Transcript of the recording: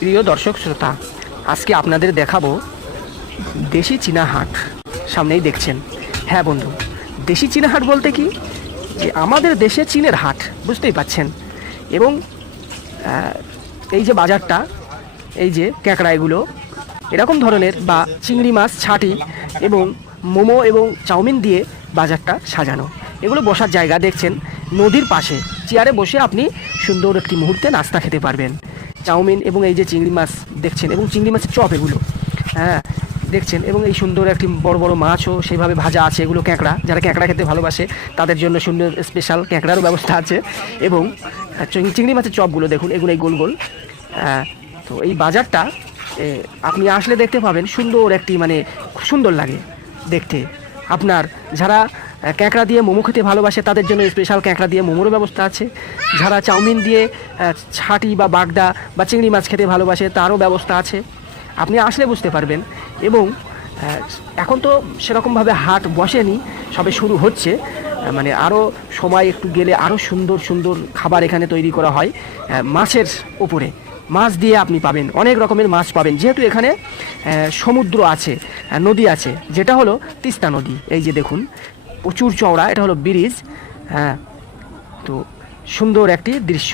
প্রিয় দর্শক শ্রোতা, আজকে আপনাদের দেখাবো দেশি চীনা হাট। সামনেই দেখছেন। হ্যাঁ বন্ধু, দেশি চীনা হাট বলতে কি, যে আমাদের দেশে চীনের হাট, বুঝতেই পাচ্ছেন। এবং এই যে বাজারটা, এই যে ক্যাঁকড়া, এগুলো এরকম ধরনের, বা চিংড়ি মাছ, ছাটি এবং মোমো এবং চাউমিন দিয়ে বাজারটা সাজানো। এগুলো বসার জায়গা দেখছেন, নদীর পাশে চেয়ারে বসে আপনি সুন্দর একটি মুহূর্তে নাস্তা খেতে পারবেন। চাউমিন এবং এই যে চিংড়ি মাছ দেখছেন, এবং চিংড়ি মাছের চপ এগুলো, হ্যাঁ দেখছেন। এবং এই সুন্দর একটি বড় বড় মাছও সেইভাবে ভাজা আছে। এগুলো ক্যাঁকড়া, যারা ক্যাঁকড়া খেতে ভালোবাসে তাদের জন্য সুন্দর স্পেশাল ক্যাঁকড়ারও ব্যবস্থা আছে। এবং চিংড়ি মাছের চপগুলো দেখুন, এগুলো এই গোল গোল। তো এই বাজারটা আপনি আসলে দেখতে পাবেন, সুন্দর একটি, মানে খুব সুন্দর লাগে দেখতে। আপনার যারা ক্যাঁকড়া দিয়ে মোমো খেতে ভালোবাসে তাদের জন্য স্পেশাল ক্যাঁকড়া দিয়ে মোমোরও ব্যবস্থা আছে। যারা চাউমিন দিয়ে ছাটি বা বাগদা বা চিংড়ি মাছ খেতে ভালোবাসে তারও ব্যবস্থা আছে। আপনি আসলে বুঝতে পারবেন। এবং এখন তো সেরকমভাবে হাট বসেনি, সবে শুরু হচ্ছে। মানে আরও সময় একটু গেলে আরও সুন্দর সুন্দর খাবার এখানে তৈরি করা হয় মাছের উপরে। মাছ দিয়ে আপনি পাবেন, অনেক রকমের মাছ পাবেন, যেহেতু এখানে সমুদ্র আছে, নদী আছে, যেটা হলো তিস্তা নদী। এই যে দেখুন, প্রচুর চওড়া, এটা হলো ব্রিজ। হ্যাঁ, তো সুন্দর একটি দৃশ্য।